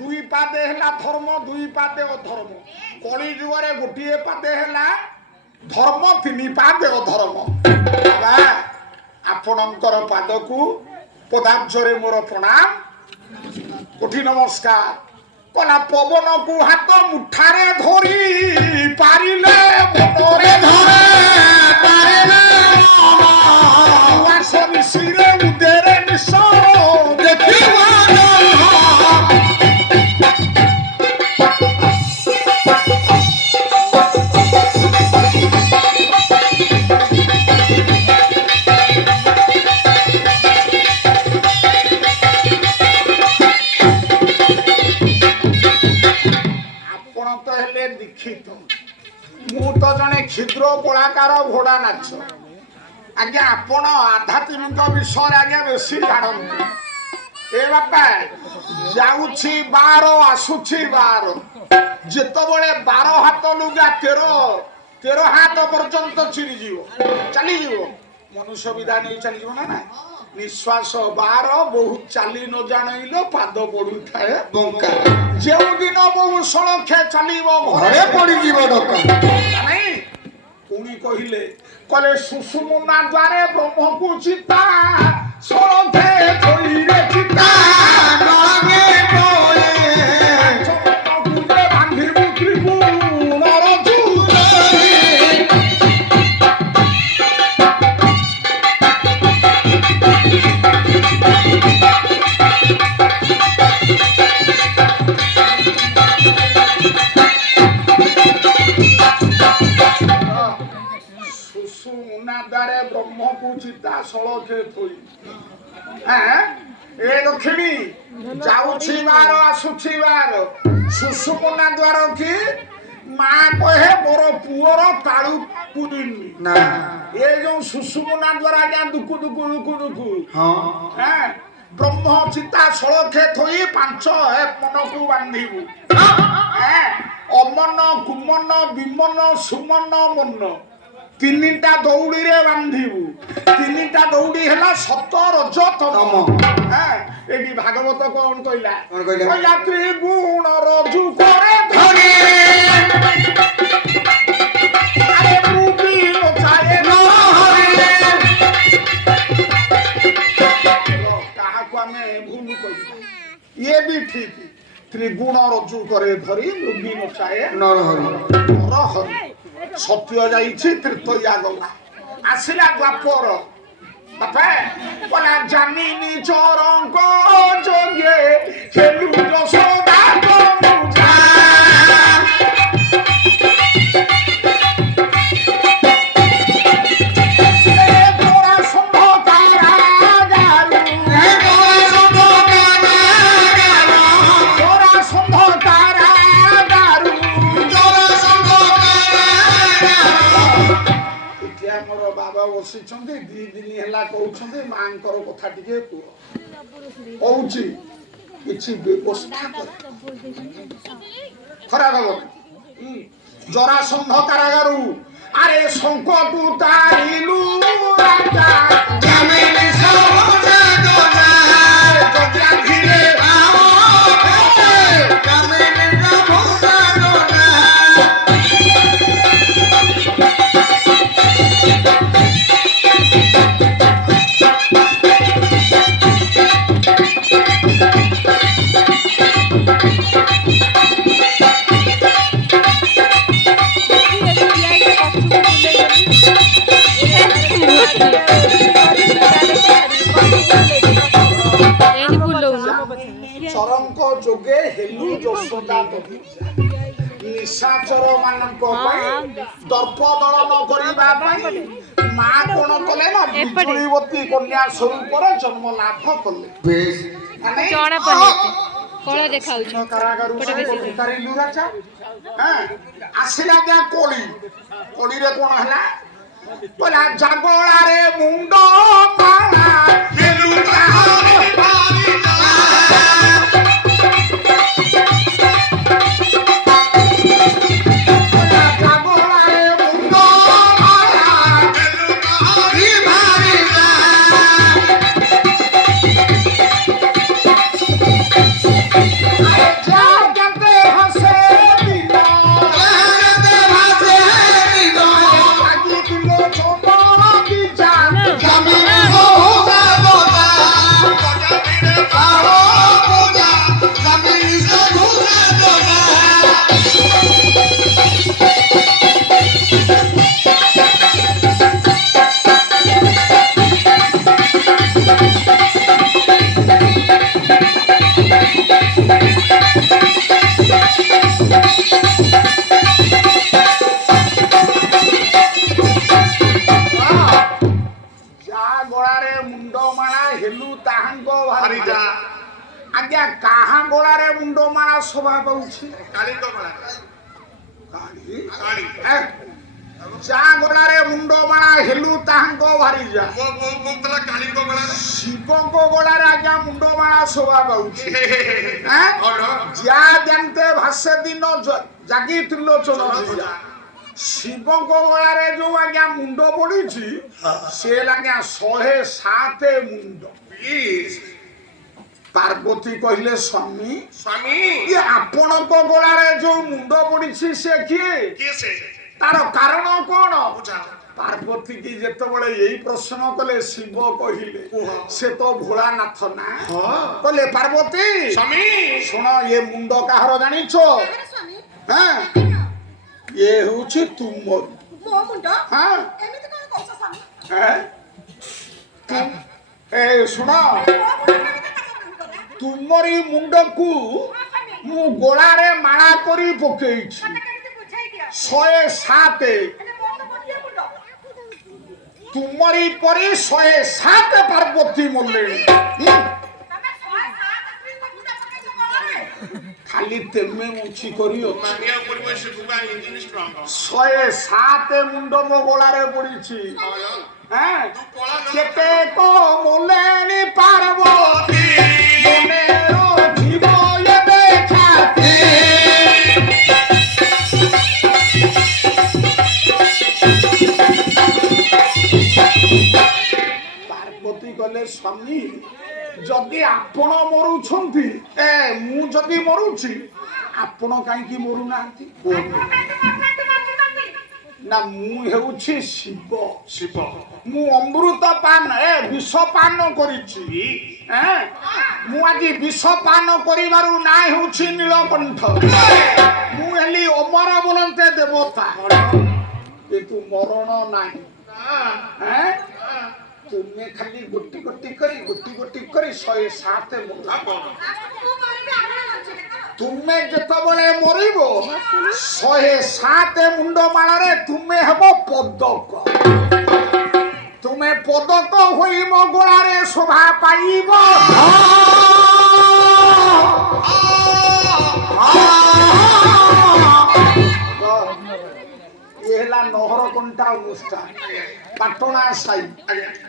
দুই পাଦে হেলা ধর্ম দুই পাদে অধর্ম কলি যুগরে গোটিয়ে পাদে হেলা ধর্ম তিনি পাদে অধর্ম বাবা ଆପଣଙ୍କର ପାଦକୁ ପଦାବ୍ଜରେ ମୋର ପ୍ରଣାମ କୋଟି ନମସ୍କାର କଲା ପବନକୁ ହାତ ମୁଠାରେ ଧରି ପାରିଲେ ମନରେ ଧରେ ପାରିଲେ ଆସ ମିଶିରେ ଉଦେରେ ନିଶ ଦେଖିବା দীক্ষিত ମୁଁ ତ ଜଣେ କ୍ଷୁଦ୍ର କଳାକାର ଘୋଡ଼ା ନାଚ ଆଜ୍ଞା ଆପଣ ଆଧ୍ୟାତ୍ମିକ ବିଷୟରେ ଆଜ୍ଞା ବେଶୀ ଜାଣନ୍ତି ଏ ବାପା ଯାଉଛି ବାର ଆସୁଛି ବାର ଯେତେବେଳେ 12 ହାତ ଲୁଗା 13 ହାତ ପର୍ଯ୍ୟନ୍ତ ଚିରିଯିବ ଚାଲିଯିବ ମନୁଷ୍ୟ ବିଧା ନେଇ ଚାଲିଯିବ ନା ନା ନିଶ୍ୱାସ 12 ବହୁତ ଚାଲି ନ ଜାଣିଲ ପାଦ ପଡୁଥାଏ ବଙ୍କା ଯେଉଁଦିନ ବହୁ ସଳଖେ ଚାଲିବ ଘରେ ପଡିଯିବ ନାଇଁ ପୁଣି କହିଲେ କଲେ ସୁଷୁମ୍ନା ଦ୍ୱାରେ ବ୍ରହ୍ମକୁ ଚିତା ସଳଖେ ଥୋଇରେ ଚିତା ବାନ୍ଧିବୁ ତ୍ରିଭୁବନର ବ୍ରହ୍ମକୁ ଚିତା ସଳଖେ ଥୋଇ ଏ ଦକ୍ଷିଣୀ ଯାଉଛି ବାର ଆସୁଛି ବାର ସୁଷୁମ୍ନା ଦ୍ୱାର କି ମା କହେ ମୋର ପୁଅର କାଳୁ ପୁରିନି ନା ଏ ଯୋଉ ସୁଷୁମ୍ନା ଦ୍ୱାର ଆଜ୍ଞା ଦୁକୁ ଦୁକୁ ଦୁକୁ ଦୁକୁ ବ୍ରହ୍ମ ଚିତା ସଳଖେ ଥୋଇ 5 ମନକୁ ବାନ୍ଧିବୁ ଅମନ କୁମନ ବିମନ ସୁମନ ମନ ତିନିଟା ଦଉଡ଼ିରେ ବାନ୍ଧିବୁ ତିନିଟା ଦଉଡ଼ି ହେଲା ସତ ରଜ ତମ ଏଠି ଭାଗବତ କଣ କହିଲା କହିଲା ତ୍ରିଗୁଣ ରଜୁ ପରେ ଧରି କାହାକୁ ଆମେ ଭୁଲ କରିବା ଇଏ ବି ଠିକ ତ୍ରିଗୁଣ ରଜୁ করে ଧରି ମୃଗୀ ନଚାଏ ନରହରି ସତ୍ୟ ଯାଇଛି ତ୍ରିତୟା ଗଲା ଆସିଲା ଦ୍ୱାପର ବାପା କହିଲା ଜାନିନି ଚରଙ୍କ ଯୋଗେ ଖେଲୁ ଯଶୋଦା ବସିଛନ୍ତି 2 ଦିନ ହେଲା କହୁଛନ୍ତି ମାଙ୍କର କଥା ଟିକେ କୁହ କହୁଛି କିଛି ବ୍ୟବସ୍ଥା ଖରାପ ହବ ଜରାସନ୍ଧ କାରାଗାରୁ ଆରେ ଶଙ୍ଖକୁ ତାରିଲୁ ରାଜା ଚରଙ୍କ ଯୋଗେ ହେଲୁ ଯଶୋଦା ନିଶାଚର ମାନଙ୍କ ପାଇଁ ଦର୍ପ ଦଳନ କରିବା ପାଇଁ ମା କଣ କଲେ ନା ବିଜୁଳିବତୀ କନ୍ୟା ସ୍ୱରୂପରେ ଜନ୍ମ ଲାଭ କଲେ ଆସିଲା ଯା କୋଳି କୋଳିରେ କଣ ହେଲା କହିଲା ଜାଗଳାରେ ମୁଣ୍ଡ ଗୋଳାରେ ମୁଣ୍ଡ ମାଳା ଶୋଭା ପାଉଛି କାଳିଙ୍କ ଗଳା କାଳି ଯା ଗୋଳାରେ ମୁଣ୍ଡ ମାଳା ହେଲୁ ତାହାଙ୍କ ଭାରି ଯା ମୋ ବୋଉ କହୁଥିଲା କାଳିଙ୍କ ଗଳା ଶିବଙ୍କ ଗୋଳାରେ ଆଜ୍ଞା ମୁଣ୍ଡ ମାଳା ଶୋଭା ପାଉଛି ଯା ଜାଣତେ ଭାଷେ ଦିନ ଜାଗି ତ୍ରିଲୋଚନ ଶିବଙ୍କ ଗଳାରେ ଯୋଉ ଆଜ୍ଞା ମୁଣ୍ଡ ପଡିଛି ସେ ଆଜ୍ଞା 107 ମୁଣ୍ଡ। ପାର୍ବତୀ କହିଲେ ସ୍ୱାମୀ ସ୍ୱାମୀ ଆପଣଙ୍କ ଗଳାରେ ଯୋଉ ମୁଣ୍ଡ ପଡିଛି ସେ କିଏ ତାର କାରଣ କଣ? ପାର୍ବତୀ କି ଯେତେବେଳେ ଏଇ ପ୍ରଶ୍ନ କଲେ ଶିବ କହିଲେ ସେ ତ ଭୋଳାନାଥ ନା କହିଲେ ପାର୍ବତୀ ଶୁଣ ଏ ମୁଣ୍ଡ କାହାର ଜାଣିଛ? ହଁ ଇଏ ହଉଛି ତୁମ ଏ ଶୁଣ ତୁମରି ମୁଣ୍ଡକୁ ମୁଁ ଗୋଳାରେ ମାଳା କରି ପକେଇଛି 107 ତୁମରି ପରି 107 ପାର୍ବତୀ ମଲେଣି ଖାଲି ତେମେ ମୁଛି କରି 107 ମୁଣ୍ଡ ମୋ ଗୋଳାରେ ପଡିଛି କେତେ ମଲେଣି ପାର୍ବତୀ ପାର୍ବତୀ କଲେ ସ୍ୱାମୀ ଯଦି ଆପଣ ମରୁଛନ୍ତି ମୁଁ ଯଦି ମରୁଛି ଆପଣ କାହିଁକି ମରୁନାହାନ୍ତି? ନା ମୁଁ ହେଉଛି ଶିବ ମୁଁ ଅମୃତ ପାନ ବିଷ ପାନ କରିଛି ମୁଁ ଆଜି ବିଷ ପାନ କରିବାରୁ ନା ହେଉଛି ନୀଳକଣ୍ଠ ମୁଁ ହେଲି ଅମର ବୋଲନ୍ତେ ଦେବତା କିନ୍ତୁ ମରଣ ନାହିଁ ତୁମେ ଖାଲି ଗୋଟି ଗୋଟି କରି 107 ମୁଣ୍ଡ ତୁମେ ଯେତେବେଳେ ମରିବ 107 ମୁଣ୍ଡ ମାଳରେ ତୁମେ ହେବ ପଦକ ତୁମେ ପଦକ ହୋଇ ମୋ ଗୋଳାରେ ଶୋଭା ପାଇବ ଇଏ ହେଲା ନହରକଣ୍ଟା ଅନୁଷ୍ଠାନ ପାଟଣା ସାହି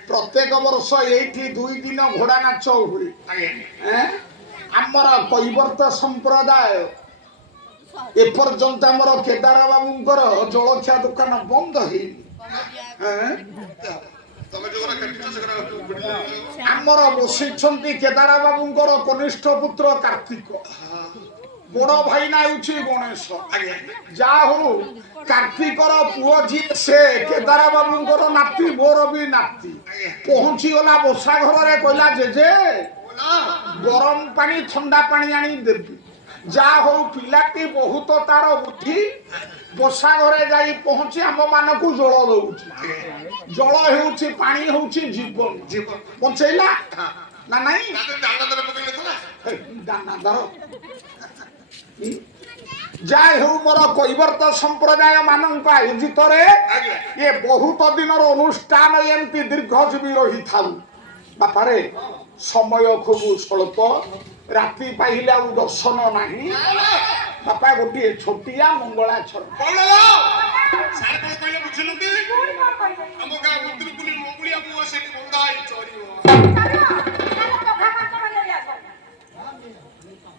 ପ୍ରତ୍ୟେକ ବର୍ଷ ଏଇଠି 2 ଦିନ ଘୋଡ଼ା ନାଚ ହୁଏ ଆମର କୈବର୍ତ୍ତ ସମ୍ପ୍ରଦାୟ ଏପର୍ଯ୍ୟନ୍ତ ଆମର କେଦାର ବାବୁଙ୍କର ଜଳଖିଆ ଦୋକାନ ବନ୍ଦ ହେଇନି ଆମର ବସିଛନ୍ତି କେଦାର ବାବୁଙ୍କର କନିଷ୍ଠ ପୁତ୍ର କାର୍ତ୍ତିକ ବଡ଼ ଭାଇନା ହେଉଛି ଗଣେଶ ଯାହା ହଉ କାର୍ତ୍ତିକର ପୁଅ ଯିଏ ସେ କେଦାର ବାବୁଙ୍କର ନାତି ମୋର ବି ନାତି ପହଞ୍ଚିଗଲା ବସା ଘରରେ କହିଲା ଜେଜେ ଗରମ ପାଣି ଥଣ୍ଡା ପାଣି ଆଣି ଦେବି ଯାହା ହଉ ପିଲାଟି ବହୁତ ତାର ବୁଦ୍ଧି ବସା ଘରେ ଯାଇ ପହଞ୍ଚି ଆମ ମାନଙ୍କୁ ଜଳ ଦଉଛି ଜଳ ହେଉଛି ପାଣି ହେଉଛି ଜୀବନ ବଞ୍ଚେଇଲା ନା ନାଇଁ ଦାନାଦାର ଯାହା ହେଉ ମୋର କୈବର୍ତ୍ତ ସମ୍ପ୍ରଦାୟ ମାନଙ୍କ ଆୟୋଜିତରେ ଏ ବହୁତ ଦିନର ଅନୁଷ୍ଠାନ ଏମିତି ଦୀର୍ଘଜୀବୀ ରହିଥାଉ ବାପାରେ ସମୟ ଖୁବ ସ୍ୱଳ୍ପ ରାତି ପାଇଲେ ଆଉ ଦର୍ଶନ ନାହିଁ ବାପା ଗୋଟିଏ ଛୋଟିଆ ମଙ୍ଗଳାଚରଣ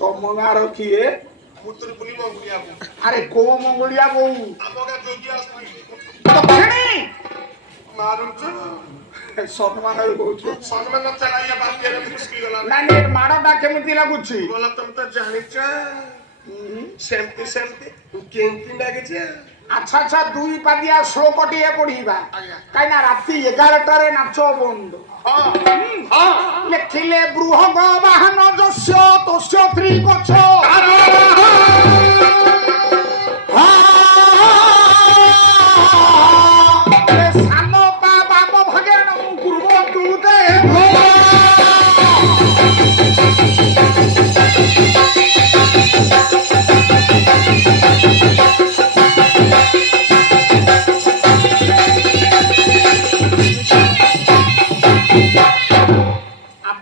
ତମ ଗାଁର କିଏ ଆରେ କୋଉ ମଙ୍ଗୁଳିଆ ବୋଉ ମାଡଟା କେମିତି ଲାଗୁଛି ତମେ ତ ଜାଣିଛ ସେମିତି କେମିତି ଲାଗିଛି ଆଚ୍ଛା ଆଚ୍ଛା 2 ପାଦିଆ ଶ୍ଲୋକଟିଏ ପଢିବା କାହିଁକି ନା ରାତି 11টাରେ ନାଚ ବନ୍ଦ ଲେଖିଲେ ବୃହଗ ବାହନ ଯସ୍ୟ ତସ୍ୟ ତ୍ରିକଛ